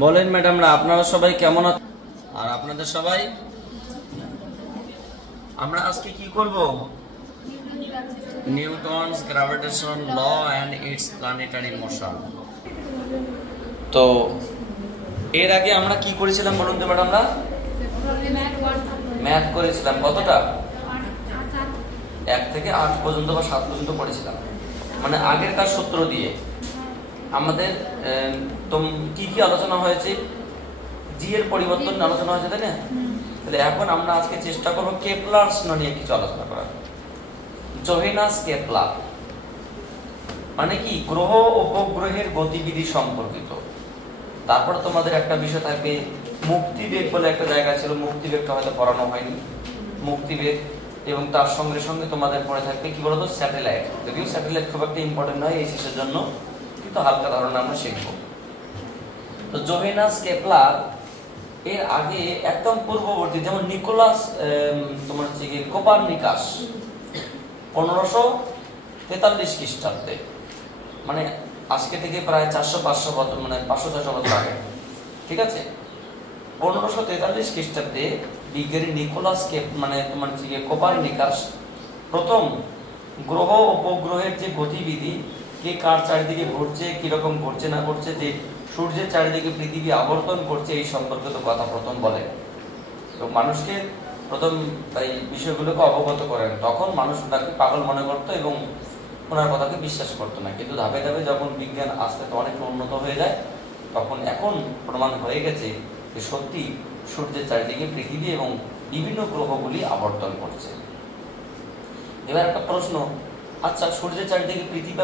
বলেন ম্যাডামরা, আপনারা সবাই কেমন আছেন? আর আপনাদের সবাই, আমরা আজকে কি করব? Newton's gravitation law and its planetary motion. তো এর আগে আমরা কি করেছিলাম বলুন তো ম্যাডামরা? ম্যাথ করেছিলাম। কতটা? 1 থেকে 8 পর্যন্ত বা 7 পর্যন্ত পড়েছিলাম। মানে আগেরকার সূত্র দিয়ে আমাদের কি কি আলোচনা হয়েছে? জি এর পরিবর্তন আলোচনা হয়েছে, তাই না? তাহলে এখন আমরা আজকে চেষ্টা করব কেপলারস নিয়ে কিছু আলোচনা করার। জোহেনাস কেপলার মানে কি? গ্রহ উপগ্রহের গতিবিধি সম্পর্কিত। তারপর তোমাদের একটা বিষয় থাকবে মুক্তিবেগ বলে একটা জায়গা ছিল, মুক্তিবেগটা হয়তো পড়ানো হয়নি। মুক্তিবেগ এবং তার সঙ্গে সঙ্গে তোমাদের পড়ে থাকবে কি বলতো? স্যাটেলাইট। যদিও স্যাটেলাইট খুব একটা ইম্পর্টেন্ট নয় এই শেষের জন্য, কিন্তু হালকা ধারণা আমরা শিখব। তো জোহেনাস কেপলার এর আগে একদম পূর্ববর্তী, যেমন নিকোলাস তোমার হচ্ছে কি কোপারনিকাস 1543 খ্রিস্টাব্দে, মানে আজকে থেকে প্রায় 400-500 বছর, মানে 500-600 বছর আগে, ঠিক আছে? 1543 খ্রিস্টাব্দে বিজ্ঞানী নিকোলাস মানে তোমার হচ্ছে কোপারনিকাস প্রথম গ্রহ উপগ্রহের যে গতিবিধি, কে কার চারিদিকে ঘুরছে, কিরকম ঘুরছে না ঘুরছে, যে সূর্যের চারিদিকে পৃথিবী আবর্তন করছে, এই সম্পর্কিত কথা প্রথম বলেন এবং মানুষকে প্রথম এই বিষয়গুলোকে অবগত করেন। তখন মানুষ তাকে পাগল মনে করতো এবং ওনার কথাকে বিশ্বাস করতো না, কিন্তু ধাপে ধাপে যখন বিজ্ঞান আস্তে আস্তে অনেক উন্নত হয়ে যায়, তখন এখন প্রমাণ হয়ে গেছে যে সত্যি সূর্যের চারিদিকে পৃথিবী এবং বিভিন্ন গ্রহগুলি আবর্তন করছে। এবার একটা প্রশ্ন, আচ্ছা সূর্যের চারিদিকে পৃথিবী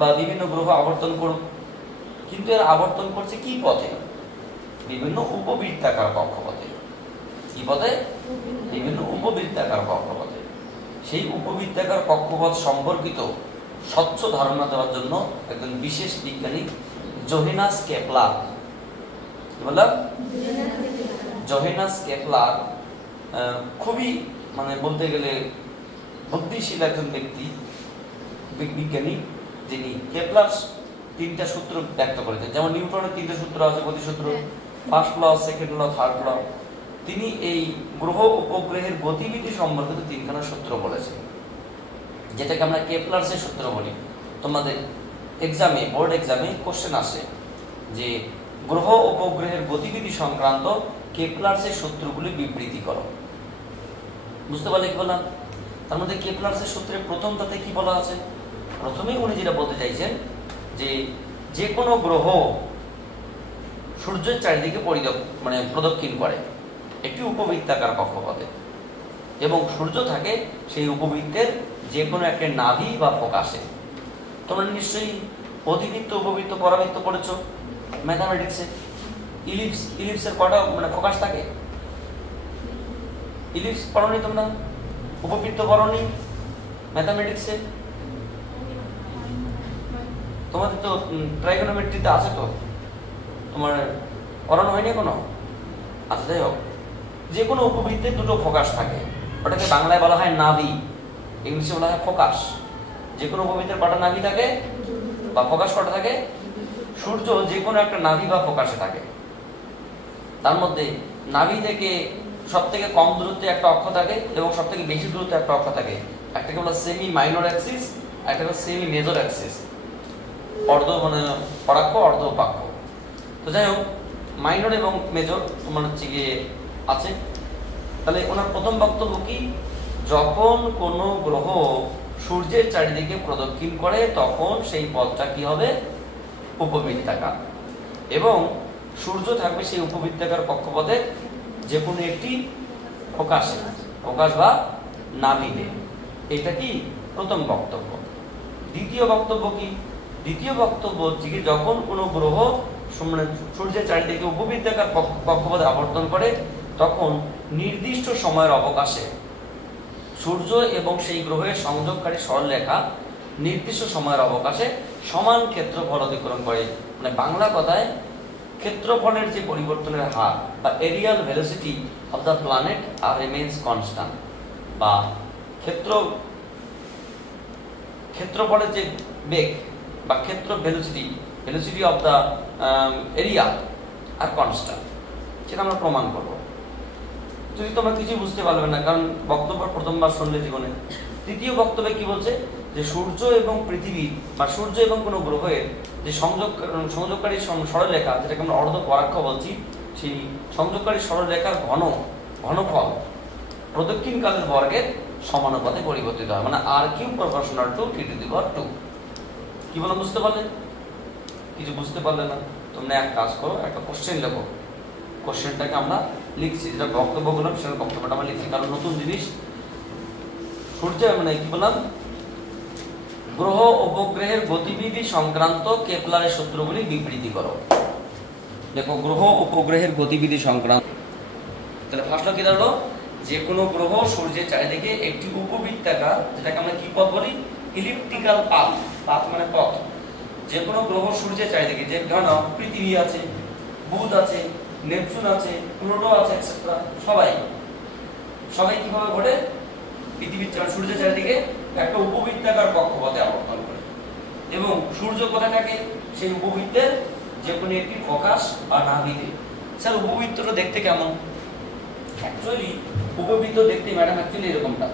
বা বিভিন্ন গ্রহ আবর্তন করুক, কিন্তু এর আবর্তন করছে কি পথে? বিভিন্ন উপবৃত্তাকার কক্ষপথে। কি পথে? বিভিন্ন উপবৃত্তাকার কক্ষপথে। সেই উপবৃত্তাকার কক্ষপথ সম্পর্কিত স্বচ্ছ ধারণা দেওয়ার জন্য একজন বিশেষ বিজ্ঞানী জোহেনাস কেপলার, কি বললাম? জোহেনাস কেপলার খুবই, মানে বলতে গেলে বুদ্ধিশীল একজন ব্যক্তি, বিজ্ঞানী, যিনি কেপলার 3টা সূত্র ব্যক্ত করেছেন। যেমন নিউটনের 3টে সূত্র আছে, গতিসূত্র, first law, second law, third law. তিনি এই গ্রহ উপগ্রহের গতিবিধি সম্পর্কিত 3খানা সূত্র বলেছেন, যেটাকে আমরা কেপলার্সের সূত্র বলি। তোমাদের এক্সামে, বোর্ড এক্সামে কোশ্চেন আসে যে গ্রহ উপগ্রহের গতিবিধি সংক্রান্ত কেপলার্সের সূত্রগুলি বিবৃতি করো। বুঝতে পারলে কি বললাম? তার মধ্যে কেপলার্সের সূত্রের প্রথমটাতে কি বলা আছে? প্রথমেই উনি যেটা বলতে চাইছেন যে যে কোনো গ্রহ সূর্যের চারিদিকে প্রদক্ষিণ করে একটি উপবৃত্তাকার কক্ষপথে, এবং সূর্য থাকে সেই উপবৃত্তের যে কোনো একটা নাভি বা ফোকাসে। তোমরা নিশ্চয়ই অধিবৃত্ত, উপবৃত্ত, পরাবৃত্ত পড়েছো ম্যাথামেটিক্সে। ইলিপসের কটা মানে ফোকাস থাকে? ইলিপস পড়োনি তোমরা? উপবৃত্ত পড়োনি ম্যাথামেটিক্সে? তোমাদের তো ট্রাইগোনোমেট্রিতে আছে, তো তোমার পড়ানো হয়নি কোনো? আচ্ছা, যাই হোক, যে কোনো উপবৃত্তের 2টো ফোকাস থাকে, ওটাকে বাংলায় বলা হয় নাভি, ইংলিশে বলা হয় ফোকাস। যে কোনো উপবৃত্তের কটা নাভি থাকে বা ফোকাস কটা থাকে? সূর্য যে কোনো একটা নাভি বা ফোকাসে থাকে। তার মধ্যে নাভি থেকে সব থেকে কম দূরত্বে একটা অক্ষ থাকে এবং সব থেকে বেশি দূরত্বে একটা অক্ষ থাকে। একটাকে বলা সেমি মাইনর অ্যাক্সিস, একটাকে সেমি মেজর অ্যাক্সিস, অর্ধ মানে পরাক্ষ, অর্ধ উপাক্ষ। তো যাই হোক, মাইনর এবং মেজর তোমার হচ্ছে গিয়ে আছে। তাহলে ওনার প্রথম বক্তব্য কি? যখন কোনো গ্রহ সূর্যের চারিদিকে প্রদক্ষিণ করে তখন সেই পথটা কি হবে? উপবৃত্তাকার, এবং সূর্য থাকবে সেই উপবৃত্তাকার কক্ষপথে যে কোনো একটি ফোকাসে, ফোকাস বা নাভিতে। এটা কি প্রথম বক্তব্য। দ্বিতীয় বক্তব্য কি? দ্বিতীয় বক্তব্য হচ্ছে কি, যখন কোনো গ্রহ সূর্যের চারিদিকে উপবৃত্তাকার কক্ষপথে আবর্তন করে তখন নির্দিষ্ট সময়ের অবকাশে সূর্য এবং সেই গ্রহের সংযোগকারী সরলরেখা নির্দিষ্ট সময়ের অবকাশে সমান ক্ষেত্রফল অতিক্রম করে। মানে বাংলা কথায় ক্ষেত্রফলের যে পরিবর্তনের হার বা areal velocity of the planet are remains constant, বা ক্ষেত্রফলের যে বেগ বা ক্ষেত্র velocity of the area are constant, সেটা আমরা প্রমাণ করব। যদি তোমরা কিছু বুঝতে পারবে না, কারণ বক্তব্য প্রথমবার শুনলে জীবনে। তৃতীয় বক্তব্যে কি বলছে, যে সূর্য এবং পৃথিবী বা সূর্য এবং কোনো গ্রহের যে সংযোগকারী সরলরেখা, যেটাকে আমরা অর্ধপরাক্ষ বলছি, সেই সংযোগকারী সরলরেখার ঘনফল প্রদক্ষিণ কালের বর্গের সমানুপাতে পরিবর্তিত হয়, মানে r cube proportional to t to the power 2। কি বলো, বুঝতে পারলে? কিছু বুঝতে পারলে না, তোমরা এক কাজ করো, একটা কোশ্চেন লেখো। কোশ্চেনটাকে আমরা লিখছি, যেটা বক্তব্য বললাম সেটা বক্তব্যটা আমরা লিখছি, কারণ নতুন জিনিস। সূর্য মানে কি বললাম, গ্রহ উপগ্রহের গতিবিধি সংক্রান্ত কেপলারের সূত্রগুলি বিবৃতি করো। দেখো, গ্রহ উপগ্রহের গতিবিধি সংক্রান্ত, তাহলে ফার্স্ট কি দাঁড়ালো, যে কোনো গ্রহ সূর্যের চারিদিকে একটি উপবৃত্তাকার, যেটাকে আমরা কি পথ বলি, ইলিপ্টিক্যাল পাথ। পাথ মানে পথ। যে কোনো গ্রহ সূর্যের চারিদিকে, যে ধরো পৃথিবী আছে, বুধ আছে, নেপচুন আছে, প্লুটো আছে, এটসেট্রা, সবাই কিভাবে ঘটে, পৃথিবীর সূর্যের চারিদিকে একটা উপবৃত্তাকার কক্ষপথে আবর্তন করে। এবং সূর্য কোথায় থাকে, সেই উপবৃত্তের যে কোনো একটি ফোকাস বা নাভিতে। স্যার উপবৃত্তটা দেখতে কেমন? অ্যাকচুয়ালি উপবৃত্ত দেখতে ম্যাডাম অ্যাকচুয়ালি এরকমটা,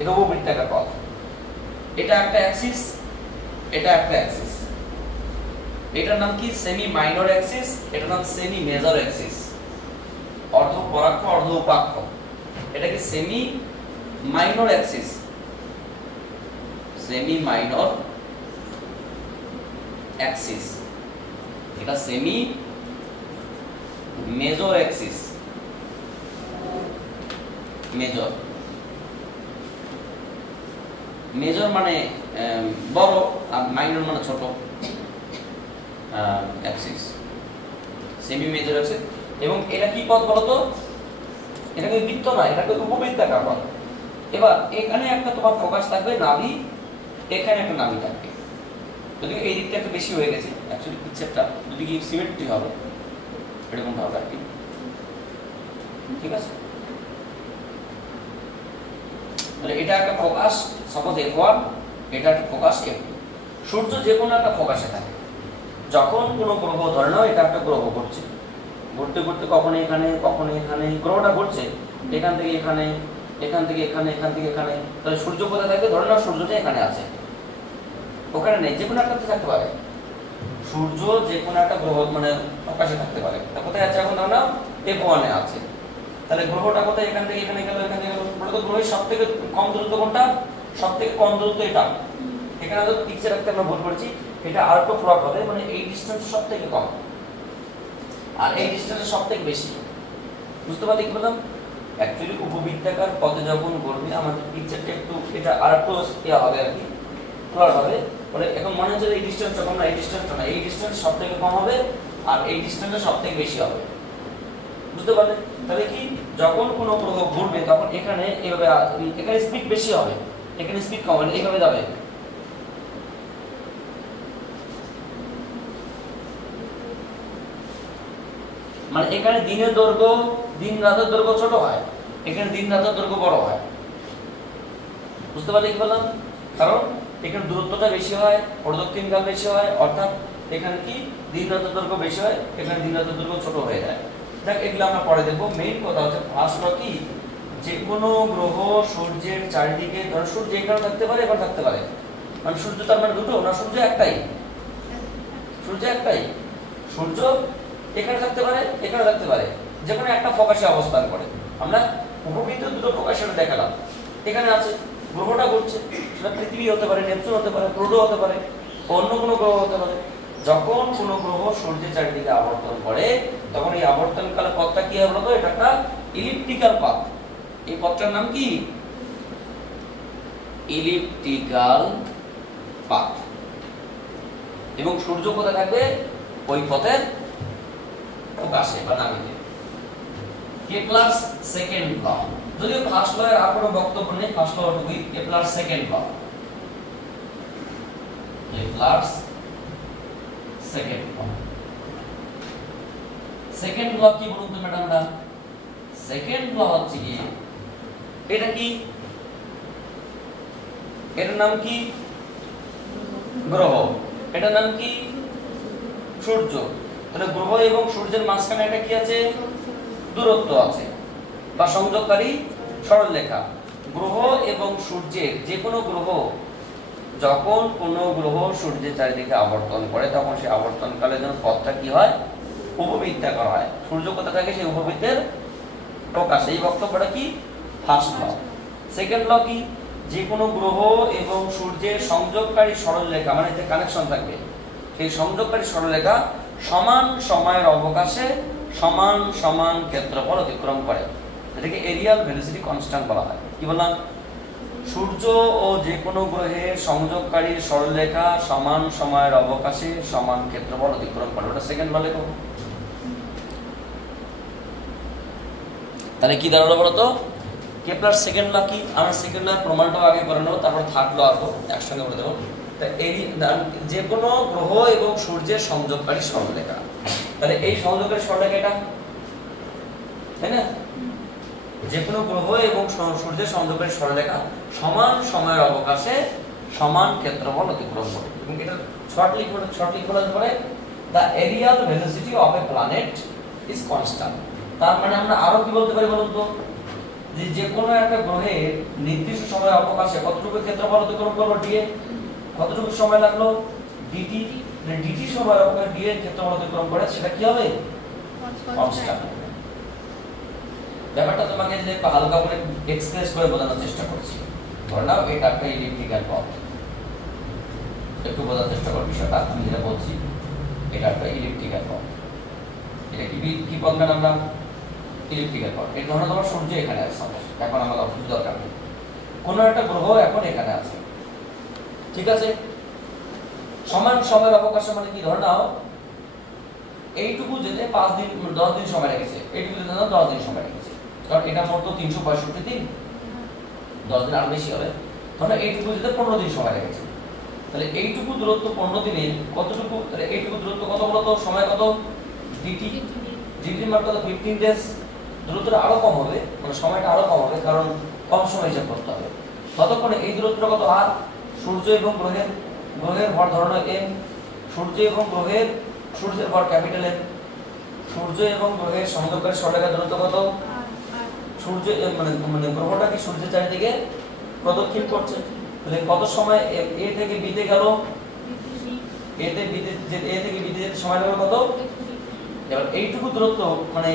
এটা উপবৃত্তাকার পথ। এটা একটা অ্যাক্সিস, এটা একটা অ্যাক্সিস। এটার নাম কি, সেমি মাইনর অ্যাক্সিস, এটার নাম সেমি মেজর অ্যাক্সিস। অর্ধ পরাক্ষ, অর্ধ উপাক্ষ। এটা কি semi minor axis, semi minor axis. এটা semi major axis, major. Major মানে বড়, আর মাইনর মানে ছোট। Axis, semi major axis. এবং এটা কি পথ বলতো, এটা কি বৃত্ত না, এটা উপবৃত্তাকার পথ। এবার এখানে একটা তোমার ফোকাস থাকবে, নাভি, এখানে একটা নাভি থাকবে। যদি এই দিকটা একটু বেশি হয়ে গেছে, অ্যাকচুয়ালি পিকচারটা যদি কি সিমেট্রি হবে, এরকম ভাবে আর কি, ঠিক আছে? তাহলে এটা একটা ফোকাস, সাপোজ F1, এটা একটা ফোকাস F2। সূর্য যে কোনো একটা ফোকাসে থাকে। যখন কোনো গ্রহ, ধরে নাও এটা একটা গ্রহ ঘুরছে, ঘুরতে ঘুরতে কখনো এখানে, কখনো এখানে, গ্রহটা ঘুরছে এখান থেকে এখানে, এখান থেকে এখানে, এখান থেকে এখানে। তাহলে সূর্য কোথায় থাকবে, ধরে নাও সূর্যটা এখানে আছে, ওখানে নেই, যে কোনো একটা থাকতে পারে। সূর্য যে কোনো একটা গ্রহ মানে ফোকাসে থাকতে পারে। তা কোথায় আছে এখন, ধরে নাও F1 এ আছে। তাহলে গ্রহটা কোথায়, এখান থেকে এখানে গেল, এখান থেকে গেল। বলতো গ্রহের সবথেকে কম দূরত্ব কোনটা, সবথেকে কম দূরত্ব এটা। এখানে তো পিকচার রাখতে আমরা ভুল করেছি, এটা আরেকটু ফ্লট হবে, মানে এই ডিসটেন্স সবথেকে কম আর এই ডিসটেন্স সবথেকে বেশি। বুঝতে পারলে কি বললাম? অ্যাকচুয়ালি উপবৃত্তাকার পথে যখন ঘুরবে, আমাদের পিকচারটা একটু এটা আরেকটু ইয়া হবে আর কি, ফ্লট হবে। মানে এখন মনে হচ্ছে এই ডিসটেন্সটা কম না, এই ডিসটেন্সটা না, এই ডিসটেন্স সবথেকে কম হবে আর এই ডিসটেন্সটা সবথেকে বেশি হবে। বুঝতে পারলে? তাহলে কি, যখন কোনো গ্রহ ঘুরবে তখন এখানে এইভাবে, এখানে স্পিড বেশি হবে, এখানে স্পিড কম হবে, এইভাবে যাবে। মানে এখানে দিনের দৈর্ঘ্য, দিন রাতের দৈর্ঘ্য ছোট হয়, এখানে দিন রাতের দৈর্ঘ্য বড় হয়। বুঝতে পারলে কি বললাম? কারণ এখানে দূরত্বটা বেশি হয়, প্রদক্ষিণকাল বেশি হয়, অর্থাৎ এখানে কি দিন রাতের দৈর্ঘ্য বেশি হয়, এখানে দিন রাতের দৈর্ঘ্য ছোট হয়ে যায়। দেখ, এগুলো আমরা পরে দেখবো। মেইন কথা হচ্ছে ফার্স্ট কি, যে কোনো গ্রহ সূর্যের চারিদিকে, ধরো সূর্য এখানে থাকতে পারে, এবার থাকতে পারে, মানে সূর্য তার মানে দুটো না, সূর্য একটাই, সূর্য একটাই। সূর্য এখানে থাকতে পারে, এখানে থাকতে পারে, যে কোনো একটা ফোকাসে অবস্থান করে। আমরা উপবৃত্ত দুটো ফোকাসে দেখালাম, এখানে আছে, গ্রহটা ঘুরছে, সেটা পৃথিবী হতে পারে, নেপচুন হতে পারে, প্লুটো হতে পারে, অন্য কোনো গ্রহ হতে পারে। যখন কোনো গ্রহ সূর্যের চারিদিকে আবর্তন করে, তখন এই আবর্তনকালের পথটা কি হবে বলতো, এটা একটা ইলিপ্টিক্যাল পাথ। এই পথটার নাম কি, ইলিপ্টিক্যাল পাথ। এবং সূর্য কোথায় থাকবে, ওই পথের ফোকাসে বা নাভিতে। কেপলারস সেকেন্ড ল, যদিও ফার্স্ট ল এর আর কোনো বক্তব্য নেই, ফার্স্ট ল টুকুই, Kepler's second law, Kepler's second law. Second law কি বলুন তো ম্যাডামরা? সেকেন্ড ল হচ্ছে কি, এটা কি, এর নাম কি গ্রহ, এটার নাম কি সূর্য, তাহলে গ্রহ এবং সূর্যের মাঝখানে একটা কি আছে, দূরত্ব আছে বা সংযোগকারী সরলরেখা। গ্রহ এবং সূর্যের যে কোনো গ্রহ, যখন কোনো গ্রহ সূর্যের চারিদিকে আবর্তন করে তখন সেই আবর্তনকালের জন্য পথটা কি হয়, উপবৃত্তাকার হয়। সূর্য কোথা থাকে, সেই উপবৃত্তের প্রকাশ। এই বক্তব্যটা কি, ফার্স্ট ল। সেকেন্ড ল কি, যে কোনো গ্রহ এবং সূর্যের সংযোগকারী সরলরেখা, মানে যে কানেকশন থাকবে, সেই সংযোগকারী সরলরেখা সমান সময়ের অবকাশে সমান সমান ক্ষেত্রফল অতিক্রম করে। এটাকে এরিয়াল ভেলোসিটি কনস্ট্যান্ট বলা হয়। কি বললাম, সূর্য ও যে কোনো গ্রহের সংযোগকারী সরলরেখা সমান সময়ের অবকাশে সমান ক্ষেত্রফল অতিক্রম করে। ওটা সেকেন্ড ল লেখো। তাহলে কি দাঁড়ালো বলতো, কেপলার সেকেন্ড ল কি, আমরা সেকেন্ড ল প্রমাণটাও আগে করে নেবো, তারপর থার্ড ল আসবো, একসঙ্গে বলে দেবো। যে কোনো গ্রহ এবং সূর্যের সংযোগকারী সরলরেখা, তাহলে এই সংযোগকারী সরলরেখা এটা, তাই না, যে কোনো গ্রহ এবং সূর্যের সংযোগকারী সরলরেখা সমান সময়ের অবকাশে সমান ক্ষেত্রফল অতিক্রম করে। এবং এটা শর্টলি বলার পরে the areal velocity of a planet is constant. তার মানে আমরা আরো কি বলতে পারি বলুন তো, যে কোনো একটা গ্রহের নির্দিষ্ট সময় অবকাশে কতটুকু ক্ষেত্রফল অতিক্রম করবো, ডিএ, কতটুকু সময় লাগলো, ডিটি, ডিটি সময় অবকাশে ডিএ ক্ষেত্রফল অতিক্রম করে, সেটা কি হবে, কনস্ট্যান্ট। ব্যাপারটা তোমাকে যে হালকা করে এক্সপ্রেস করে বোঝানোর চেষ্টা করছি। ধরে নাও এটা একটা ইলেকট্রিক্যাল পথ, একটু বোঝার চেষ্টা করো বিষয়টা। আমি যেটা বলছি, এটা একটা ইলেকট্রিক্যাল পথ। এটা কি পথ না, আমরা ইলেকট্রিক্যাল পথ। এই ধরনের তোমার সূর্য এখানে আছে, এখন আমার অত দরকার নেই, কোনো একটা গ্রহ এখন এখানে আছে, ঠিক আছে। সমান সময়ের অবকাশ মানে কি, ধরে নাও এইটুকু যেতে 5 দিন 10 দিন সময় লেগেছে, এইটুকু যেতে 10 দিন সময় লেগেছে, কারণ এটা মোট তো 365 দিন, 10 দিন আরো বেশি হবে। তাহলে এইটুকু যেতে 15 দিন সময় লেগেছে। তাহলে এইটুকু দূরত্ব 15 দিনে কতটুকু, তাহলে এইটুকু দূরত্ব কত বলতো, সময় কত, ডিটি, ডিটি মান কত, 15 ডেজ। দূরত্বটা আরো কম হবে, মানে সময়টা আরো কম হবে, কারণ কম সময় হিসাব করতে হবে। ততক্ষণে এই দূরত্বটা কত, আর সূর্য এবং গ্রহের ভর ধরনের এম, সূর্য এবং গ্রহের, সূর্যের ভর ক্যাপিটাল এম, সূর্য এবং গ্রহের সংযোগকারী সরলরেখার দূরত্ব কত, সূর্য মানে গ্রহটা কি সূর্যের চারিদিকে প্রদক্ষিণ করছে, তাহলে কত সময় এ থেকে বি তে গেল, এ থেকে বি তে যেতে সময় লাগলো কত। এবার এইটুকু দূরত্ব মানে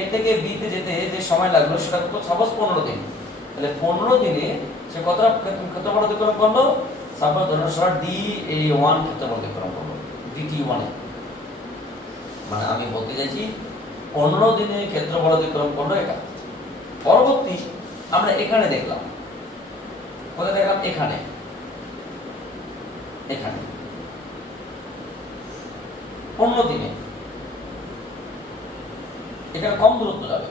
এ থেকে বি তে যেতে যে সময় লাগলো সেটা কত, সাপোজ 15 দিন। তাহলে 15 দিনে সে কতটা ক্ষেত্রফল অতিক্রম করলো, সাপোজ ধরো সেটা DA1 ক্ষেত্রফল অতিক্রম করলো, DT1 এ। মানে আমি বলতে চাইছি 15 দিনে ক্ষেত্রফল অতিক্রম করলো এটা। পরবর্তী আমরা এখানে দেখলাম, কোথায় দেখলাম, এখানে 15 দিনে এখানে কম দূরত্ব যাবে,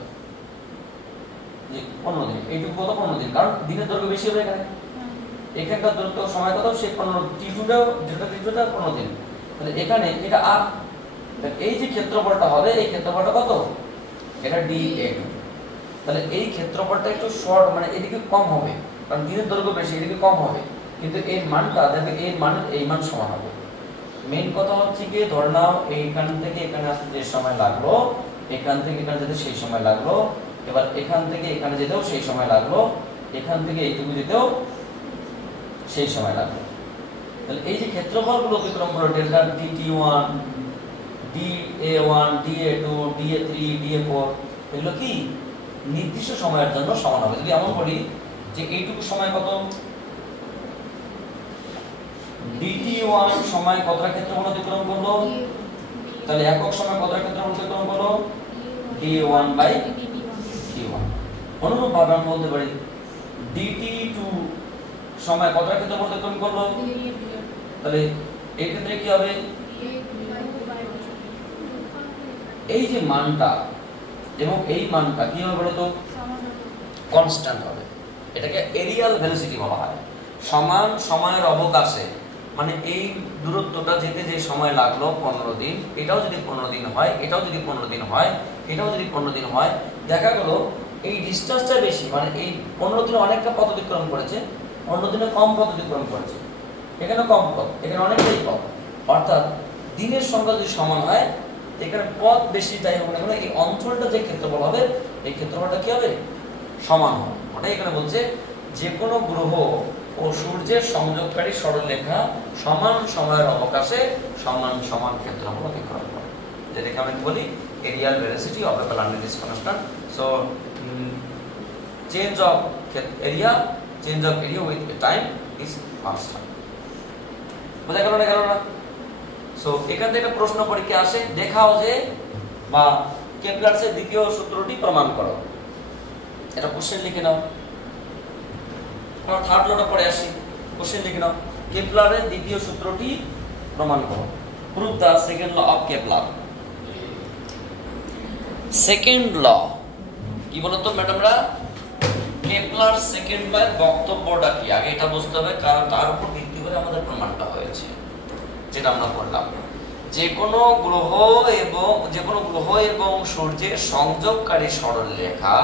যে 15 দিন, এইটুকু কত 15 দিন, কারণ দিনের দৈর্ঘ্য বেশি হবে এখানে। এখানকার দূরত্ব সময় কত, সে 15, T2টা যেটা T2টা 15 দিন। তাহলে এখানে এটা আর এই যে ক্ষেত্রফলটা হবে, এই ক্ষেত্রফলটা কত, এটা DA2। তাহলে এই ক্ষেত্রফলটা একটু শর্ট, মানে এদিকে কম হবে, কারণ দিনের দৈর্ঘ্য বেশি, এদিকে কম হবে, কিন্তু এর মানটা দেখবে এই মান সমান হবে। মেইন কথা হচ্ছে কি, ধরে নাও এইখান থেকে এখানে আসতে যে সময় লাগলো, এখান থেকে এখানে যেতে সেই সময় লাগলো, এবার এখান থেকে এখানে যেতেও সেই সময় লাগলো, এখান থেকে এইটুকু যেতেও সেই সময় লাগলো। তাহলে এই যে ক্ষেত্রফলগুলো অতিক্রম করলো, delta DT1, DA1, DA2, DA3, DA4, এগুলো কি নির্দিষ্ট সময়ের জন্য সমান হবে। যদি এমন বলি যে এইটুকু সময় কত, DT1 সময় কতটা ক্ষেত্রফল অতিক্রম করলো, তাহলে একক সময় কতটা ক্ষেত্রফল অতিক্রম করলো, DA1/T1। অনুরূপ ভাবে আমরা বলতে পারি DT2 সময় কতটা ক্ষেত্রফল অতিক্রম করলো, তাহলে এই ক্ষেত্রে কি হবে, এই যে মানটা এবং এই মানটা কি হবে বলতো, কনস্ট্যান্ট হবে। এটাকে এরিয়াল ভেলোসিটি বলা হয়। সমান সময়ের অবকাশে, মানে এই দূরত্বটা যেতে যে সময় লাগলো 15 দিন, এটাও যদি 15 দিন হয়, এটাও যদি 15 দিন হয়, এটাও যদি 15 দিন হয়, দেখা গেল এই ডিসটেন্সটা বেশি, মানে এই 15 দিনে অনেকটা পথ অতিক্রম করেছে, 15 দিনে কম পথ অতিক্রম করেছে, এখানে কম পথ, এখানে অনেকটাই পথ। অর্থাৎ দিনের সংখ্যা যদি সমান হয়, এখানে পথ বেশি তাই হবে না, এই অঞ্চলটা যে ক্ষেত্রফল হবে এই ক্ষেত্রফলটা কি হবে? সমান হবে। ওটাই এখানে বলছে যে কোনো গ্রহ ও সূর্যের সংযোগকারী সরলরেখা সমান সময়ের অবকাশে সমান সমান ক্ষেত্রফল অতিক্রম করে। যেটাকে আমরা বলি areal velocity of a planet is constant. So change of area with time is constant. বোঝা গেল না? সো এখান থেকে প্রশ্ন পরীক্ষা আসে, দেখাও যে বা কেপলারের দ্বিতীয় সূত্রটি প্রমাণ করো। এটা কোশ্চেন লিখে নাও। আমরা থার্ড লটা পড়ে আসি, কোশ্চেন লিখে নাও। কেপলারের দ্বিতীয় সূত্রটি প্রমাণ করো। Prove the second law of Kepler. Second law কি বলতো ম্যাডামরা? কেপলার সেকেন্ড লয়ের বক্তব্যটা কি আগে এটা বুঝতে হবে, কারণ তার উপর ভিত্তি করে আমাদের প্রমাণটা হয়েছে। যেটা আমরা বললাম, যে কোনো গ্রহ এবং সূর্যের সংযোগকারী সরলরেখা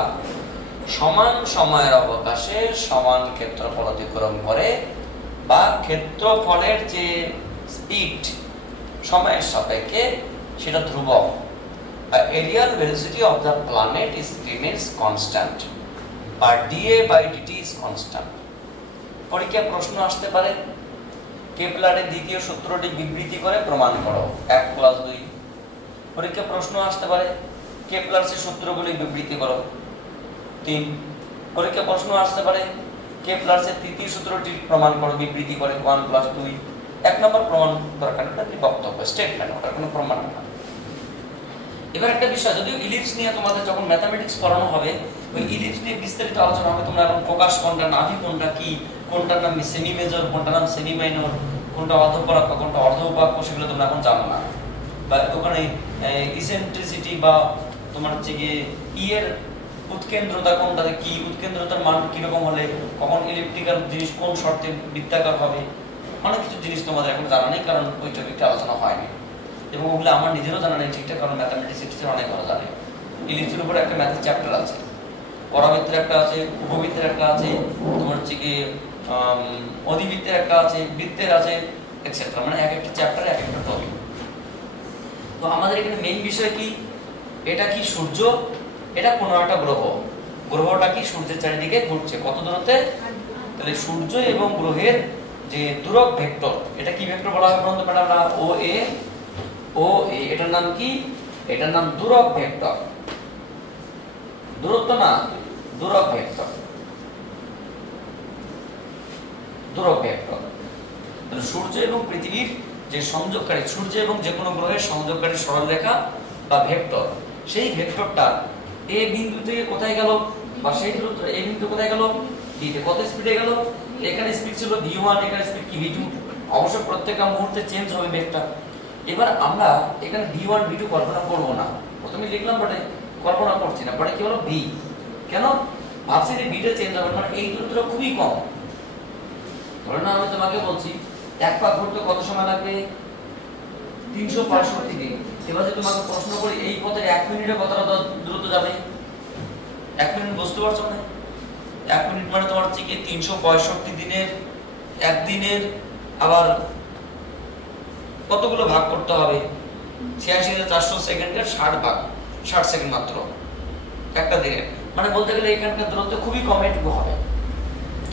সমান সময়ের অবকাশে সমান ক্ষেত্রফল অতিক্রম করে, বা ক্ষেত্রফলের যে স্পিড সময়ের সাপেক্ষে সেটা ধ্রুবক। Aerial velocity of the planet remains constant, but dA by dt is constant. পরীক্ষা প্রশ্ন আসতে পারে, কেপলারের দ্বিতীয় সূত্রটি বিবৃতি করে প্রমাণ করো 1 + 2। পরীক্ষা প্রশ্ন আসতে পারে, কেপলারের সূত্রগুলি বিবৃতি করো 3। পরীক্ষা প্রশ্ন আসতে পারে, কেপলারের তৃতীয় সূত্রটি প্রমাণ করো বিবৃতি করে 1 + 2। 1 নম্বর প্রমাণ দরকার, এটা কি বক্তব্য স্টেটমেন্ট, ওটার কোনো প্রমাণ না। এবার একটা বিষয়, যদিও ইলিপস নিয়ে তোমাদের যখন ম্যাথমেটিক্স পড়ানো হবে, ওই ইলিপস নিয়ে বিস্তারিত আলোচনা হবে। তোমরা এখন প্রকাশ কোনটা, নাভি কোনটা, কি কোনটার নাম সেমি মেজর, কোনটার নাম সেমি মাইনর, কোনটা অর্ধপরাক্ষ, কোনটা অর্ধউপাক্ষ, সেগুলো তোমরা এখন জানো না। বা ওখানে ইসেন্ট্রিসিটি বা তোমার হচ্ছে গিয়ে এর উৎকেন্দ্রতা কোনটাতে কি, উৎকেন্দ্রতার মান কিরকম হলে কখন ইলেকট্রিক্যাল জিনিস কোন শর্তে বৃত্তাকার হবে, অনেক কিছু জিনিস তোমাদের এখন জানা নেই, কারণ ওই টপিকটা আলোচনা হয়নি। এবং ওগুলো আমার নিজেরও জানা নেই ঠিকঠাক, কারণ ম্যাথামেটিক্স অনেক ভালো জানে। ইলিপসের উপরে একটা ম্যাথের চ্যাপ্টার আছে, পরাবৃত্তের একটা আছে, উপবৃত্তের একটা আছে, তোমার হচ্ছে কি অধিবৃত্তের একটা আছে, বৃত্তের আছে, এটসেট্রা। মানে এক একটা চ্যাপ্টারে এক একটা টপিক। তো আমাদের এখানে মেইন বিষয় কি, এটা কি সূর্য, এটা কোনো একটা গ্রহ, গ্রহটা কি সূর্যের চারিদিকে ঘুরছে কত দূরত্বে? তাহলে সূর্য এবং গ্রহের যে দূরত্ব ভেক্টর, এটা কি ভেক্টর বলা হবে বলতে পারি আমরা? ও এ, এটার নাম কি? এটার নাম দূরত্ব ভেক্টর। দূরত্ব না, দূরত্ব ভেক্টর, দূরত্ব ভেক্টর। তাহলে সূর্য এবং পৃথিবীর যে সংযোগকারী, সূর্য এবং যে কোনো গ্রহের সংযোগকারী সরলরেখা বা ভেক্টর, সেই ভেক্টরটা এ বিন্দু থেকে কোথায় গেল, বা সেই দূরত্ব এ বিন্দু কোথায় গেল? ডি তে। কত স্পিডে গেল? এখানে স্পিড ছিল v1, এখানে স্পিড কি v2। অবশ্য প্রত্যেকটা মুহূর্তে চেঞ্জ হবে ভেক্টর। এবার আমরা এখানে v1 v2 কল্পনা করব না, প্রথমে লিখলাম বটে, কল্পনা করছি না, পরে কি হলো v। কেন? ভাবছি যে v টা চেঞ্জ হবে, মানে এই দূরত্বটা খুবই কম। ধরে না আমি তোমাকে বলছি এক পাক ঘুরতে কত সময় লাগবে? 365 দিন। এবার যদি তোমাকে প্রশ্ন করি এই পথে 1 মিনিটে কতটা দূরত্ব যাবে? 1 মিনিট বুঝতে পারছো না? 1 মিনিট মানে তোমার হচ্ছে কি 365 দিনের একদিনের আবার কতগুলো ভাগ করতে হবে? 86,400 সেকেন্ডের 60 ভাগ, 60 সেকেন্ড মাত্র একটা দিনে। মানে বলতে গেলে এখানকার দূরত্ব খুবই কম, এটুকু হবে।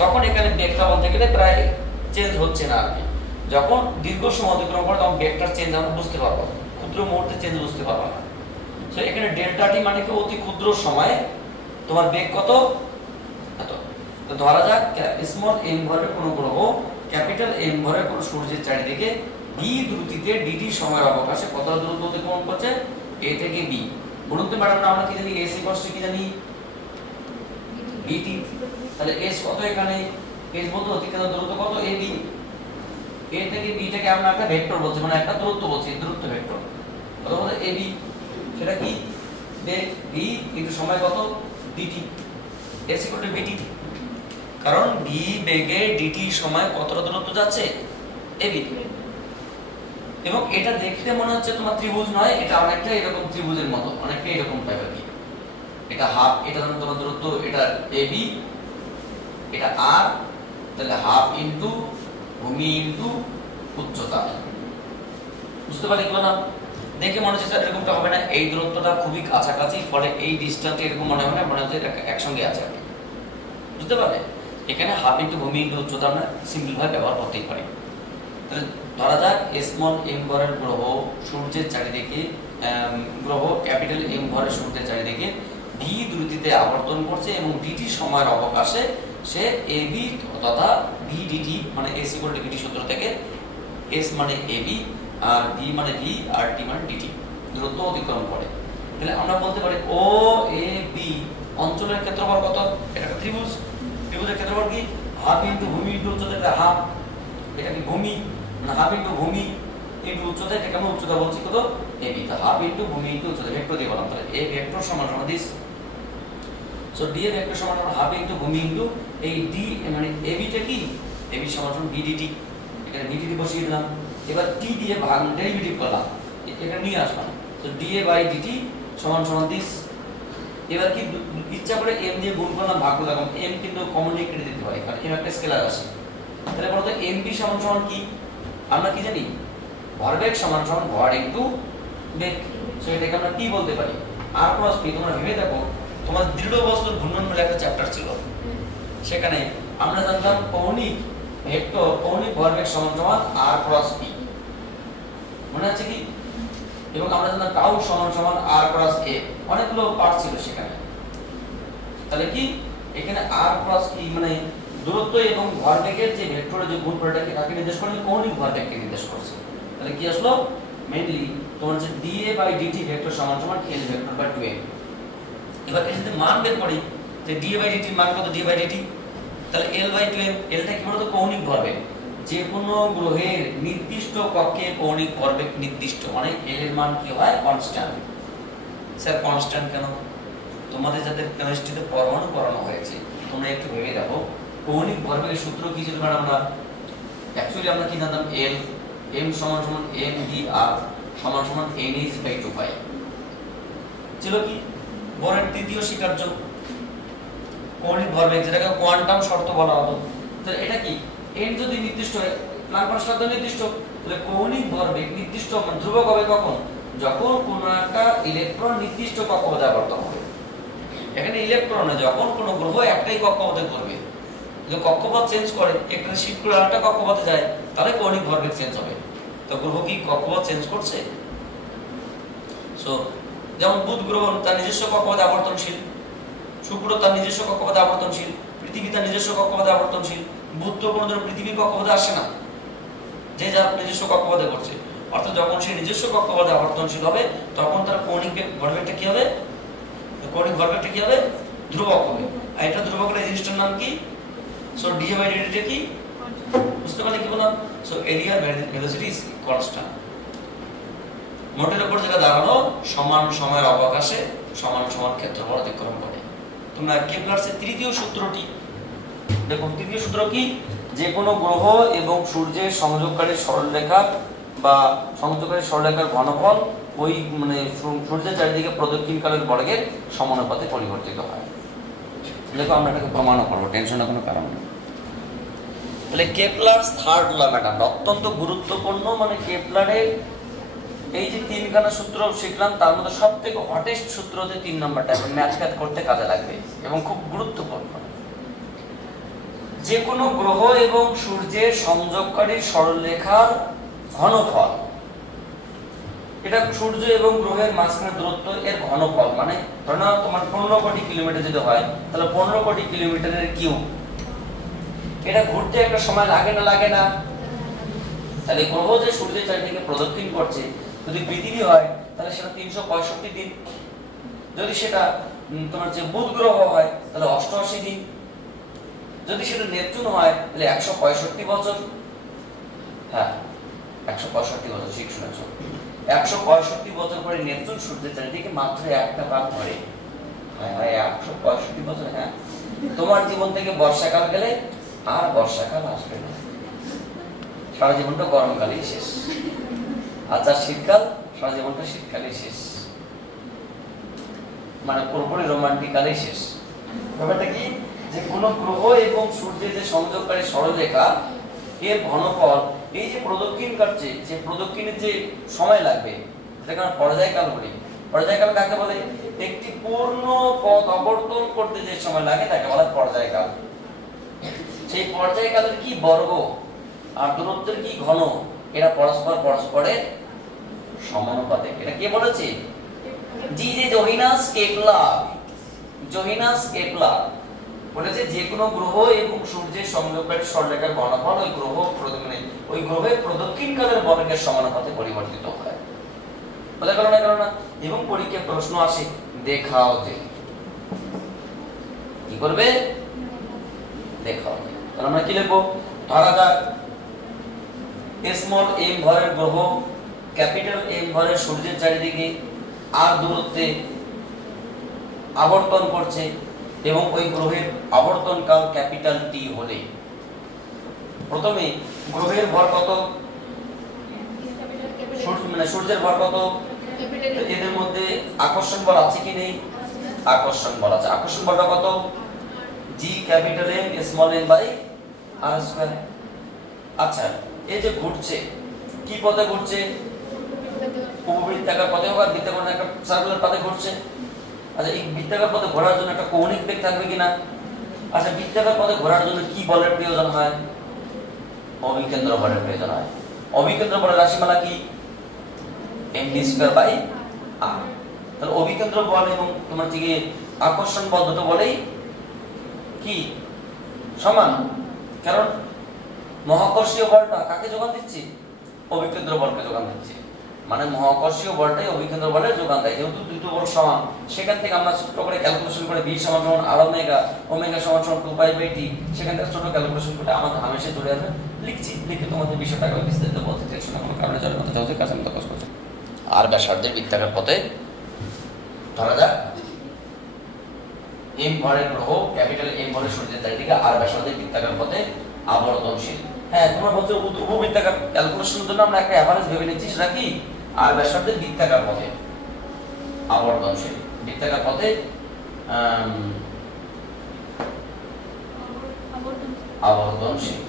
তখন এখানে বেগটা বলতে গেলে প্রায় চেঞ্জ হচ্ছে না আর কি। যখন দীর্ঘ সময় অতিক্রম করে তখন বেগটার চেঞ্জ আমরা বুঝতে পারবো, ক্ষুদ্র মুহূর্তে চেঞ্জ বুঝতে পারবো না। সো এখানে ডেল্টা টি মানে কি অতি ক্ষুদ্র সময়ে তোমার বেগ কত? এত। তো ধরা যাক স্মল এম ভরের কোনো গ্রহ ক্যাপিটাল এম ভরের কোনো সূর্যের চারিদিকে ভি দ্রুতিতে ডিটি সময়ের অবকাশে কতটা দূরত্ব অতিক্রমণ করছে? এ থেকে বি। বলুন তো ম্যাডাম, আমরা কি জানি? এস ইকুয়ালস টু কি জানি? বিটি। তাহলে এস কত এখানে? এস বলতে অতিক্রান্ত দূরত্ব কত? A B. এ থেকে বি টাকে আমরা একটা ভেক্টর বলছি, মানে একটা দূরত্ব বলছি, দূরত্ব ভেক্টর। কত বলতে? A B. সেটা কি? বেগ ভি ইনটু সময় কত? ডিটি। এস ইকুয়াল টু বিটি। কারণ ভি বেগে ডিটি সময় কতটা দূরত্ব যাচ্ছে? A B. এবং এটা দেখতে মনে হচ্ছে তোমার ত্রিভুজ নয়, এটা অনেকটা এরকম ত্রিভুজের মতো, অনেকটা এরকম টাইপের কি। এটা হাফ, এটা ধরুন তোমার দূরত্ব, এটা এ বি, এটা আর, তাহলে হাফ ইনটু ভূমি ইনটু উচ্চতা। বুঝতে পারলে কি না? দেখে মনে হচ্ছে এরকমটা হবে না, এই দূরত্বটা খুবই কাছাকাছি, ফলে এই ডিসটেন্সটা এরকম মনে হয় না, মনে হচ্ছে এটা একসঙ্গে আছে আর কি। বুঝতে পারলে? এখানে হাফ ইন্টু ভূমি ইন্টু উচ্চতা আমরা সিম্পল ভাবে ব্যবহার করতেই পারি। তাহলে ধরা যাক স্মল এম ভরের গ্রহ সূর্যের চারিদিকে, গ্রহ ক্যাপিটাল এম ভরের সূর্যের চারিদিকে ভি দ্রুতিতে আবর্তন করছে এবং ডিটি সময়ের অবকাশে সে এবি তথা ভি ডিটি মানে এস ইকুয়াল টু ভিটি সূত্র থেকে এস মানে এবি আর ভি মানে ভি আর টি মানে ডিটি দূরত্ব অতিক্রম করে। তাহলে আমরা বলতে পারি ও এ বি অঞ্চলের ক্ষেত্রফল কত? এটা একটা ত্রিভুজ, ত্রিভুজের ক্ষেত্রফল কি? হাফ ইন্টু ভূমি ইন্টু উচ্চতা, এটা হাফ, এটা কি ভূমি, মানে হাফ ইন্টু ভূমি ইন্টু উচ্চতা, এটা কেমন উচ্চতা বলছি কত? এবি। তা হাফ ইন্টু ভূমি ইন্টু উচ্চতা ভেক্টর দিয়ে বললাম, তাহলে এ ভেক্টর সমান সমান দিস। সো ডি এর ভেক্টর সমান সমান হাফ ইন্টু ভূমি ইন্টু এই ডি মানে এবি টা কি? এবি সমান সমান বি ডিটি, এখানে বি ডিটি বসিয়ে দিলাম। এবার টি দিয়ে ভাগ ডেরিভেটিভ করলাম, এটা নিয়ে আসলাম। তো ডি এ বাই ডিটি সমান সমান দিস। এবার কি ইচ্ছা করে এম দিয়ে গুণ করলাম, ভাগ করলাম, এম কিন্তু কমনলি কেটে দিতে পারি কারণ এম একটা স্কেলার আছে। তাহলে বলতো এম বি সমান সমান কি? আমরা কি জানি? ভরবেগ সমান সমান ভর ইনটু বেগ। সো এটাকে আমরা কি বলতে পারি? আর ক্রস পি। তোমরা ভেবে দেখো, তোমার দৃঢ় বস্তুর ঘূর্ণন বলে একটা চ্যাপ্টার ছিল, সেখানে আমরা জানতাম কৌণিক ভেক্টর কৌণিক ভরবেগ সমান সমান আর ক্রস পি, মনে আছে কি? এবং আমরা জানতাম টাউ সমান সমান আর ক্রস এ, অনেকগুলো পার্ট ছিল সেখানে। তাহলে কি এখানে আর ক্রস পি মানে দূরত্ব এবং ভরবেগের যে ভেক্টরের যে গুণফলটাকে কাকে নির্দেশ করে? কৌণিক ভরবেগকে নির্দেশ করছে। তাহলে কি আসলো? মেইনলি তোমার যে dA বাই dt ভেক্টর সমান সমান l ভেক্টর বাই 2m। এবার এর যদি মান বের করি যে dA বাই dt মান কত? dA বাই dt, তাহলে l বাই 2m, lটা কি বলতো? কৌণিক ভরবেগ। যে কোনো গ্রহের নির্দিষ্ট কক্ষে কৌণিক ভরবেগ নির্দিষ্ট, মানে l এর মান কি হয়? কনস্ট্যান্ট। স্যার কনস্ট্যান্ট কেন? তোমাদের যাদের কেমিস্ট্রিতে পরমাণু পড়ানো হয়েছে তোমরা একটু ভেবে দেখো, কৌণিক ভরবেগের সূত্র কি ছিল ম্যাডাম? আমরা অ্যাকচুয়ালি আমরা কি জানতাম? l m সমান সমান m v r সমান সমান n h বাই 2 পাই ছিল কি? বোরের তৃতীয় স্বীকার্য কৌণিক ভরবেগ, যেটাকে কোয়ান্টাম শর্ত বলা হতো। তো এটা কি n যদি নির্দিষ্ট হয়, প্লাঙ্ক শর্ত নির্দিষ্ট, তাহলে কৌণিক ভরবেগ নির্দিষ্ট মানে ধ্রুবক হবে কখন? যখন কোনো একটা ইলেকট্রন নির্দিষ্ট কক্ষপথে আবর্তন হবে। এখানে ইলেকট্রনে যখন কোনো গ্রহ একটাই কক্ষপথে ঘুরবে, যদি কক্ষপথ চেঞ্জ করে, একটা শিফট করে আরেকটা কক্ষপথে যায়, তাহলে কৌণিক ভরবেগ চেঞ্জ হবে। তো গ্রহ কি কক্ষপথ চেঞ্জ করছে? সো যেমন বুধ গ্রহ তার নিজস্ব কক্ষপথে আবর্তনশীল, শুক্র তার নিজস্ব কক্ষপথে আবর্তনশীল, পৃথিবী তার নিজস্ব কক্ষপথে আবর্তনশীল। বুধ তো কোনোদিন পৃথিবীর কক্ষপথে আসে না, যে যার নিজস্ব কক্ষপথে ঘুরছে। অর্থাৎ যখন সে নিজস্ব কক্ষপথে আবর্তনশীল হবে, তখন তার কৌণিক ভরবেগটা কি হবে? কৌণিক ভরবেগটা কি হবে? ধ্রুবক হবে। আর এটা ধ্রুবকের এই জিনিসটার নাম কি? সো dA বাই dt কি? বুঝতে পারলে কি বললাম? So area velocity is constant. মোটের উপর যেটা দাঁড়ানো সমান সময়ের অবকাশে সমান সমান ক্ষেত্রফল অতিক্রম করে। তোমরা কেপলারের তৃতীয় সূত্রটি দেখো। তৃতীয় সূত্র কি? যে কোনো গ্রহ এবং সূর্যের সংযোগকারী সরলরেখা বা সংযোগকারী সরলরেখার ঘনফল ওই মানে সূর্যের চারিদিকে প্রদক্ষিণকালের বর্গের সমানুপাতে পরিবর্তিত হয়। দেখো আমরা এটাকে প্রমাণও করবো, টেনশনের কোনো কারণ নেই। তাহলে কেপলারস থার্ড ল ম্যাডাম অত্যন্ত গুরুত্বপূর্ণ, মানে কেপলারের এই যে তিনখানা সূত্র শিখলাম তার মধ্যে সবথেকে হটেস্ট সূত্র হচ্ছে 3 নম্বরটা, ম্যাচ করতে কাজে লাগবে এবং খুব গুরুত্বপূর্ণ। যে কোনো গ্রহ এবং সূর্যের সংযোগকারী সরলরেখার ঘনফল, এটা সূর্য এবং গ্রহের মাঝখানে দূরত্ব এর ঘনফল, মানে ধরো না তোমার 15 কোটি কিলোমিটার যদি হয় তাহলে 15 কোটি কিলোমিটারের কিউব। এটা ঘুরতে একটা সময় লাগে না? লাগে না? তাহলে গ্রহ যে সূর্যের চারিদিকে প্রদক্ষিণ করছে, যদি পৃথিবী হয় তাহলে সেটা 365 দিন, যদি সেটা তোমার যে বুধ গ্রহ হয় তাহলে 88 দিন, যদি সেটা নেপচুন হয় তাহলে 165 বছর। হ্যাঁ 165 বছর, ঠিক শুনেছো, 165 বছর পরে নেপচুন সূর্যের চারিদিকে মাত্র একটা পাক ঘোরে। হ্যাঁ 165 বছর। হ্যাঁ তোমার জীবন থেকে বর্ষাকাল গেলে আর বর্ষাকাল আসবে না, সারা জীবনটা গরমকালেই শেষ। আচ্ছা শীতকাল, সারা জীবনটা শীতকালেই শেষ, মানে পুরোপুরি রোমান্টিক কালেই শেষ। ব্যাপারটা কি? যে কোন গ্রহ এবং সূর্যের যে সংযোগকারী সরলরেখা এর ঘনফল এই যে প্রদক্ষিণ কাটছে, যে প্রদক্ষিণের যে সময় লাগবে সেটাকে আমরা পর্যায়কাল বলি। পর্যায়কাল কাকে বলে? একটি পূর্ণ পথ অবর্তন করতে যে সময় লাগে তাকে বলা হয় পর্যায়কাল। সেই পর্যায়কালের কি বর্গ আর দূরত্বের কি ঘন, এরা পরস্পরের সমানুপাতিক। এটা কে বলেছে? জোহানাস কেপলার বলেছে যে কোনো গ্রহ এবং সূর্যের সংযোগকারী সরলরেখার ঘনফল ওই গ্রহের প্রদক্ষিণকালের বর্গের সমানুপাতে পরিবর্তিত হয়। বোঝা গেল না? এবং পরীক্ষায় প্রশ্ন আসে, দেখাও যে। কি করবে? দেখাও যে। তাহলে আমরা কি লিখবো? ধরা যাক স্মল এম ভরের গ্রহ ক্যাপিটাল এম ভরের সূর্যের চারিদিকে আর দূরত্বে আবর্তন করছে এবং ওই গ্রহের আবর্তনকাল ক্যাপিটাল টি হলে প্রথমে গ্রহের ভর কত? সূর্যের ভর কত? এদের মধ্যে আকর্ষণ বল আছে কি নেই? আকর্ষণ বল আছে। আকর্ষণ বলটা কত? G capital M small m by r square. আচ্ছা, এই যে ঘুরছে কি পথে ঘুরছে? উপবৃত্তাকার পথে হোক আর বৃত্তাকার একটা সার্কুলার পথে ঘুরছে। আচ্ছা, এই বৃত্তাকার পথে ঘোরার জন্য একটা কৌণিক বেগ থাকবে কিনা? আচ্ছা, বৃত্তাকার পথে ঘোরার জন্য কি বলের প্রয়োজন হয়? অভিকেন্দ্র বলের প্রয়োজন হয়। অভিকেন্দ্র বলের রাশিমালা কি? mv² by r। তাহলে অভিকেন্দ্র বল এবং তোমার দিকে আকর্ষণ বল দুটো বলেই কি সমান, কারণ মহাকর্ষীয় বলটা কাকে যোগান দিচ্ছে? অভিকেন্দ্র বলকে যোগান দিচ্ছে। মানে মহাকর্ষীয় বলটাই অভিকেন্দ্র বলের যোগান দেয়। যেহেতু দুটো বল সমান, সেখান থেকে আমরা ছোট করে ক্যালকুলেশন করে v সমান সমান r ওমেগা, ওমেগা সমান সমান 2 পাই বাই t, সেখান থেকে ছোট ক্যালকুলেশন করে আমাদের হামেশা ধরে আসবে। লিখছি, লিখে তোমাদের বিষয়টাকে বিস্তারিত বলতে চাইছি না, কোনো কারণে জন্য করতে চাও যে কাছে আমি কাজ করছি। আর ব্যাসার্ধের বৃত্তাকার পথে ধরা যাক এম ভরের গ্রহ ক্যাপিটাল এম ভরের সূর্যের চারিদিকে আর ব্যাসার্ধের বৃত্তাকার পথে আবর্তনশীল। হ্যাঁ, তোমরা বলছো উপবৃত্তাকার ক্যালকুলেশনের জন্য আমরা একটা এভারেজ ভেবে নিচ্ছি, সেটা কি? আর ব্যাসার্ধের বৃত্তাকার পথে আবর্তনশীল। বৃত্তাকার পথে আবর্তনশীল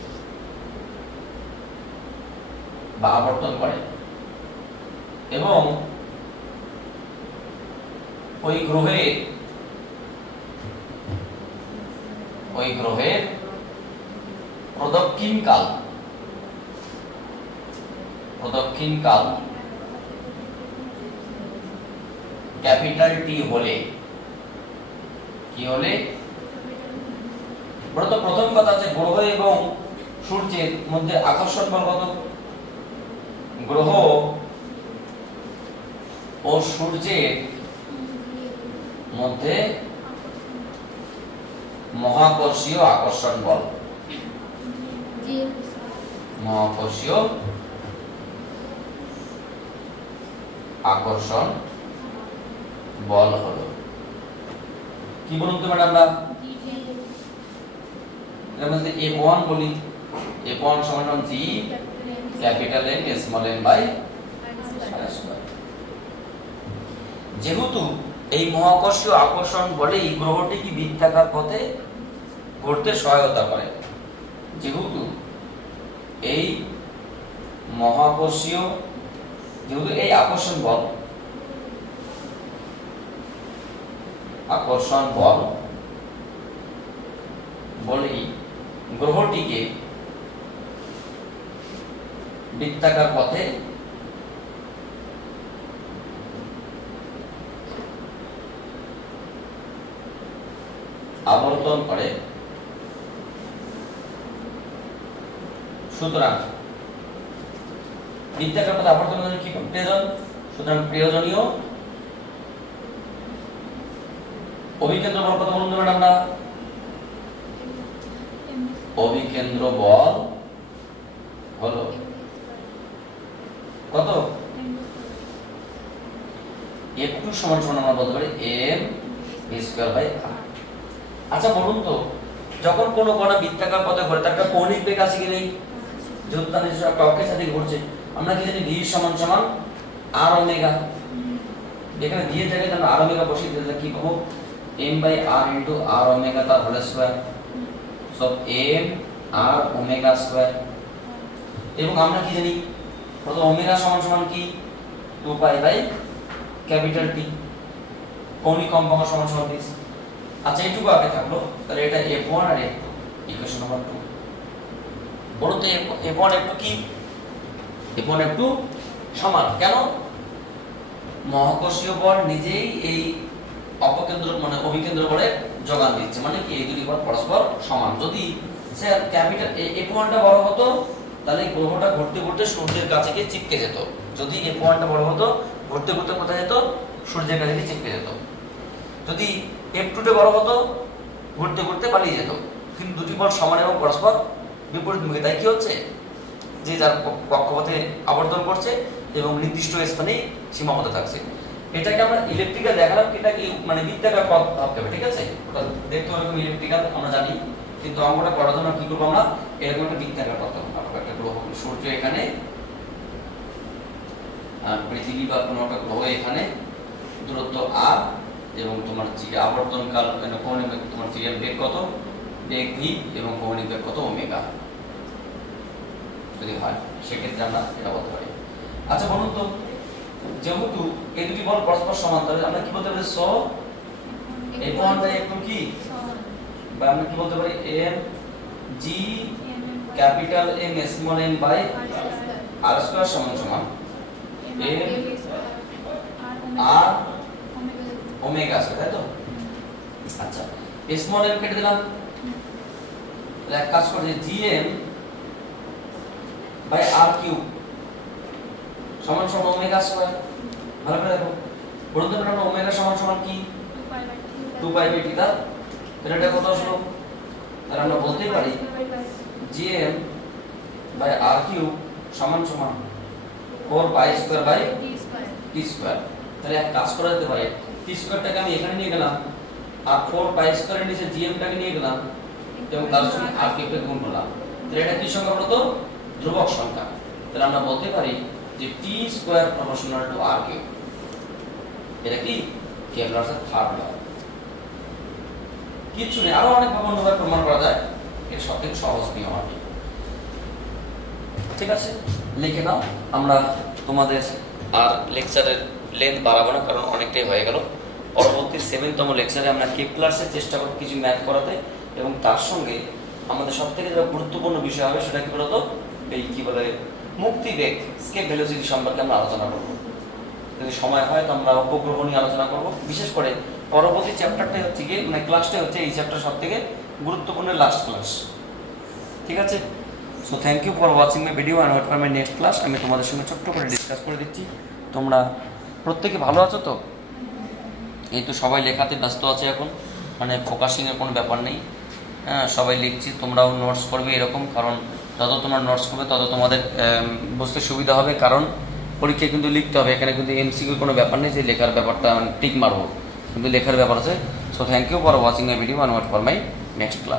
বা আবর্তন করে এবং ওই গ্রহের প্রদক্ষিণকাল ক্যাপিটাল টি হলে কি হলে? প্রথম কথা আছে গ্রহ এবং সূর্যের মধ্যে আকর্ষণ বল কত? গ্রহ ও সূর্যের মধ্যে মহাকর্ষীয় আকর্ষণ বল, মহাকর্ষীয় আকর্ষণ বল হলো কি বলুন তো ম্যাডাম? আমরা এর মধ্যে F1 বলি। F1 সমান G capital N small n by r²। যেহেতু এই মহাকর্ষীয় আকর্ষণ বলেই গ্রহটি কি বৃত্তাকার পথে ঘুরতে সহায়তা করে, যেহেতু এই মহাকর্ষীয় এই আকর্ষণ বল বলেই গ্রহটিকে বৃত্তাকার পথে আবর্তন করে। সুতরাং বৃত্তাকার পথে আবর্তনের জন্য কি প্রয়োজন? সুতরাং প্রয়োজনীয় অভিকেন্দ্র বল কত বলুন তো ম্যাডাম? আমরা অভিকেন্দ্র বল হলো কত? F2 সমান সমান আমরা বলতে পারি mv² বাই r। আচ্ছা বলুন তো, যখন কোনো কণা বৃত্তাকার পথে ঘোরে তার একটা কৌণিক বেগ আছে কি নেই? যেহেতু তার নিজস্ব একটা অক্ষের সাথে ঘুরছে, আমরা কি জানি v সমান সমান r ওমেগা। এখানে v এর জায়গায় আমরা r ওমেগা বসিয়ে দিলে কি পাবো? m by r into r omega তার whole square. So m r omega square. এবং আমরা কি জানি প্রথম ওমেগা সমান সমান কি 2 পাই বাই ক্যাপিটাল টি, কৌণিক কম্পাঙ্ক সমান সমান দিস। আচ্ছা এইটুকু আগে থাকলো, তাহলে এটা f1 আর f2 ইকুয়েশন নাম্বার 2। বলো তো f1 f2 কি? f1 f2 সমান কেন? মহাকর্ষীয় বল নিজেই এই অপকেন্দ্র মানে অভিকেন্দ্র বলে যোগান দিচ্ছে, মানে কি এই দুটি বল পরস্পর সমান। যদি স্যার ক্যাপিটাল f1 টা বড় হতো তাহলে গ্রহটা ঘুরতে ঘুরতে সূর্যের কাছে গিয়ে চিপকে যেত। যদি f1 টা বড় হতো ঘুরতে ঘুরতে কোথায় যেত? সূর্যের কাছে গিয়ে চিপকে যেত। যদি f2 টা বড় হতো ঘুরতে ঘুরতে পালিয়ে যেত। কিন্তু দুটি বল সমান এবং পরস্পর বিপরীতমুখী, তাই কি হচ্ছে যে যার কক্ষপথে আবর্তন করছে এবং নির্দিষ্ট স্থানে সীমাবদ্ধ থাকছে। এটাকে আমরা ইলেকট্রিক্যাল দেখালাম, এটা কি মানে বৃত্তাকার পথ ভাবতে হবে, ঠিক আছে? ওটা দেখতে এরকম ইলেকট্রিক্যাল আমরা জানি, কিন্তু অঙ্কটা করার জন্য কি করব আমরা এরকম একটা বৃত্তাকার পথ ভাববো। একটা গ্রহ সূর্য এখানে আর পৃথিবী বা কোনো একটা গ্রহ এখানে, দূরত্ব r এবং তোমার যে আবর্তন কাল মানে কৌণিক বেগ তোমার জিএম বেগ কত, বেগ v এবং কৌণিক বেগ কত ওমেগা যদি হয়, সেক্ষেত্রে আমরা এটা বলতে পারি। আচ্ছা বলুন তো, যেহেতু এই দুটি বল পরস্পর সমান, তাহলে আমরা কি বলতে পারি? সো f1 বাই f2 কি, বা আমরা কি বলতে পারি? m g capital M small m by r square সমান সমান m r ওমেগা আছে, তাই তো? আচ্ছা স্মল m কেটে দিলাম, তাহলে এক কাজ করি gm বাই r কিউব সমান সমান ওমেগা স্কয়ার। ভালো করে দেখো, বলুন তো আমরা ওমেগা সমান সমান কি? 2 পাই বাই থিটা। তাহলে এটা কত আসলো? তাহলে আমরা বলতে পারি gm বাই r কিউব সমান সমান 4 pi square by t square. তাহলে এক কাজ করা যেতে পারে, t স্কয়ারটাকে আমি এখানে নিয়ে গেলাম আর 4 পাই স্কয়ারের নিচে gm টাকে নিয়ে গেলাম এবং তার সঙ্গে r কিউবকে গুণ করলাম। তাহলে এটা কি সংখ্যা বলতো? ধ্রুবক সংখ্যা। তাহলে আমরা বলতে পারি যে t square proportional to r cube. এটা কি কেপলারস থার্ড ল। কিছু নেই, আরো অনেক ভাবে অন্যভাবে প্রমাণ করা যায়, এর সবথেকে সহজ নিয়ম আর কি। ঠিক আছে, লিখে নাও। আমরা তোমাদের আর লেকচারের লেন্থ বাড়াবো না, কারণ অনেকটাই হয়ে গেল। পরবর্তী 7তম লেকচারে আমরা কেপলারসের চেষ্টা করব কিছু ম্যাথ করাতে, এবং তার সঙ্গে আমাদের সবথেকে যেটা গুরুত্বপূর্ণ বিষয় হবে সেটা কি বলতো, এই কি বলে মুক্তি বেগ স্কেপ ভেলোসিটি সম্পর্কে আমরা আলোচনা করব। যদি সময় হয় তো আমরা উপগ্রহ নিয়ে আলোচনা করব। বিশেষ করে পরবর্তী চ্যাপ্টারটাই হচ্ছে কি মানে ক্লাসটাই হচ্ছে এই চ্যাপ্টার সবথেকে গুরুত্বপূর্ণ লাস্ট ক্লাস। ঠিক আছে, so thank you for watching my video and wait for my next class. আমি তোমাদের সঙ্গে ছোট্ট করে ডিসকাস করে দিচ্ছি। তোমরা প্রত্যেকে ভালো আছো তো? এই তো সবাই লেখাতে ব্যস্ত আছে এখন, মানে ফোকাসিংয়ের কোনো ব্যাপার নেই। হ্যাঁ, সবাই লিখছি, তোমরাও নোটস করবে এরকম, কারণ যত তোমরা নোটস করবে তত তোমাদের বুঝতে সুবিধা হবে। কারণ পরীক্ষায় কিন্তু লিখতে হবে, এখানে কিন্তু এমসিকিউর কোনো ব্যাপার নেই যে লেখার ব্যাপারটা টিক মারবো, কিন্তু লেখার ব্যাপার আছে। So thank you for watching my video and wait for my next class.